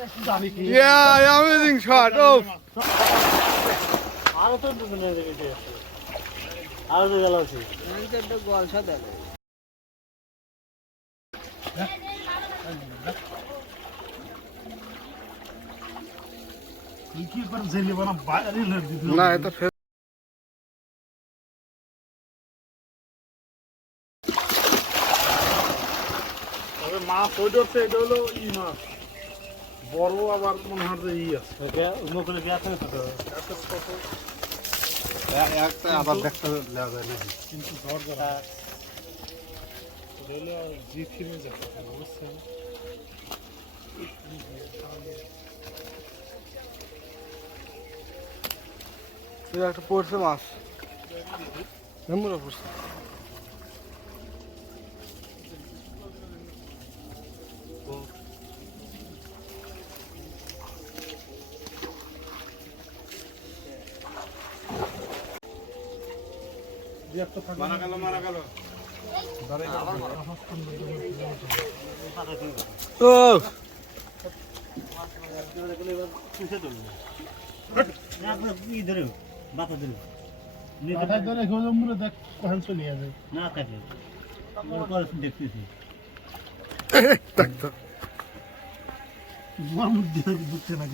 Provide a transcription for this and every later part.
Yeah, amazing shot. Oh. আরো তো দুজনে দেখেছি আরো তো গেল আছে একটা গোল শট দেয় কি করে জেলে বানা বাইরে লড় দিদি না এটা ফের তবে মাছ ওইটাতে এটা হলো ই মাছ বড় আবার মনে হয় যে ই আছে এটা অন্য করে কি আছে একটা আবার দেখতে লাগা যায় না কিন্তু ঝড় ঝড় এটা হলো জি ফিরে যাবে বুঝছেন এটা একটা পড়ছে মাছ এমন পড়ছে মারা গেল ও বাতা ধরে দেখ কখন চলে যাবে না কাটে দেখতেছি বুঝছে না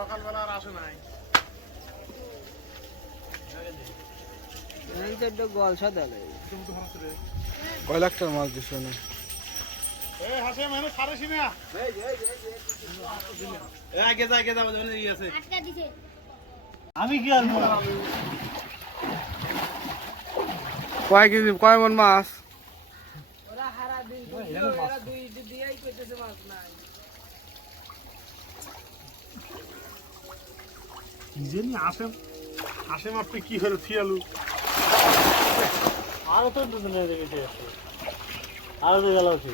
সকালবেলা আর আসে নাই একটা গোল শট দেয় কয় লাখ টাকার মাছ দিছো না হাসে মানে খারেছি না আগে যা মানে ই আছে আমি কি আর কয় কেজি কয় মন মাছ ওরা হারা দিন ওরা দুই দিয়েই কইতেছে মাছ নাই জানি আসেন আপনি কি করে থিয়ালু আরো তো দুজনে দেখেছি আরো তো গেল আছে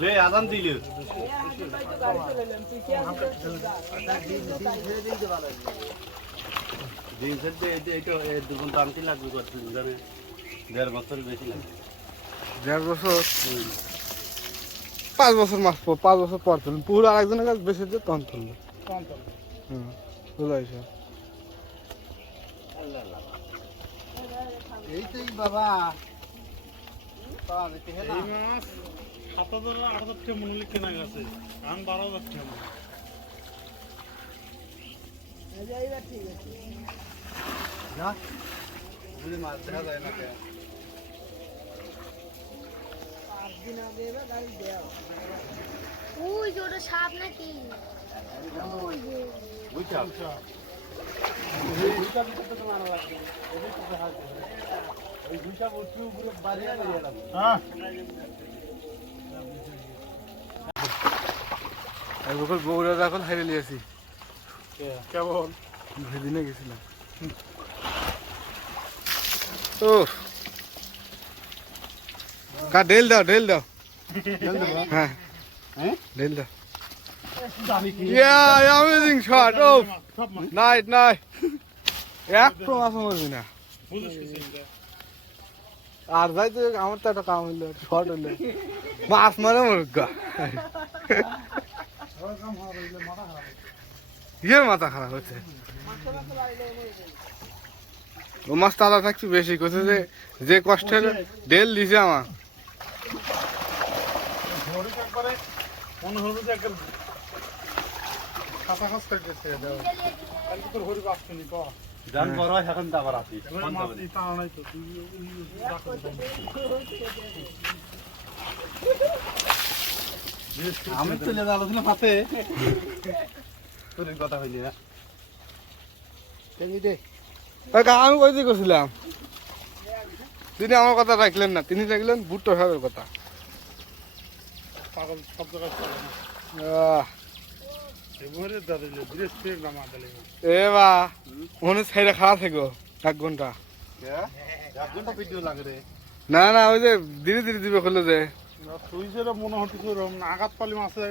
লে আদান দিলে দিন সেদ্ধ এটা দুগুণ দাম কি লাগবে করছিল জানে 1.5 বছর বেশি লাগবে 1.5 বছর 5 বছর মাছ 5 বছর পর তুলুন পুরো আরেকজনের কাছে বেশি দিয়ে তখন তুলবে হুম বুঝাইছে এইটাই বাবা এই মাছ 7,000 8,000 টাকা মূল্য কেনা গেছে কারণ 12,000 টাকা ঠিক আছে না যদি মাছ দেখা যায় না কেন 5 দিন আগে এবার গাড়ি দেও ওই যে ওটা সাপ নাকি ওই যে বুঝছা ওই দুইটা বস্তু পুরো বাড়িয়ে বেরিয়ে যাবে হ্যাঁ একবার বগুড়া এখন হারিয়ে নিয়েছি কেবল সেদিনে গেছিলাম ও কা ঢেল দাও হ্যাঁ ঢেল দাও Yeah, amazing shot. Oh, nice. একটু মাছ মরবি না আর যাই তো আমার তো একটা কাম হইলো শর্ট হইলো মাছ মারে মরুক ইয়ের মাথা খারাপ হচ্ছে ও মাছ তারা থাকছে বেশি করছে যে কষ্টের ডেল দিছে আমার মনে হলো যে একটা খাতা খাস করতেছে কালকে তোর হরি বাসনি ক জান বড় এখন তো আবার আসি মাছ ই টানা নাই তো তুই আমি চলে যাবো না হাতে তোর কথা হইলি না আমি কই দিয়ে করছিলাম তিনি আমার কথা রাখলেন না তিনি রাখলেন ভুট্টো সাহেবের কথা পাগল সব জায়গায় চলে না আহ, এবারে দাদা বৃহস্পতি নামা দিলে এ বা ওখানে সাইডে খাওয়া থাকো 1 ঘন্টা। এক ঘন্টা ভিডিও লাগে রে। না না ওই যে ধীরে ধীরে দিবে খুলে যে তুই যেটা মনে হচ্ছে আঘাত পালি মাছে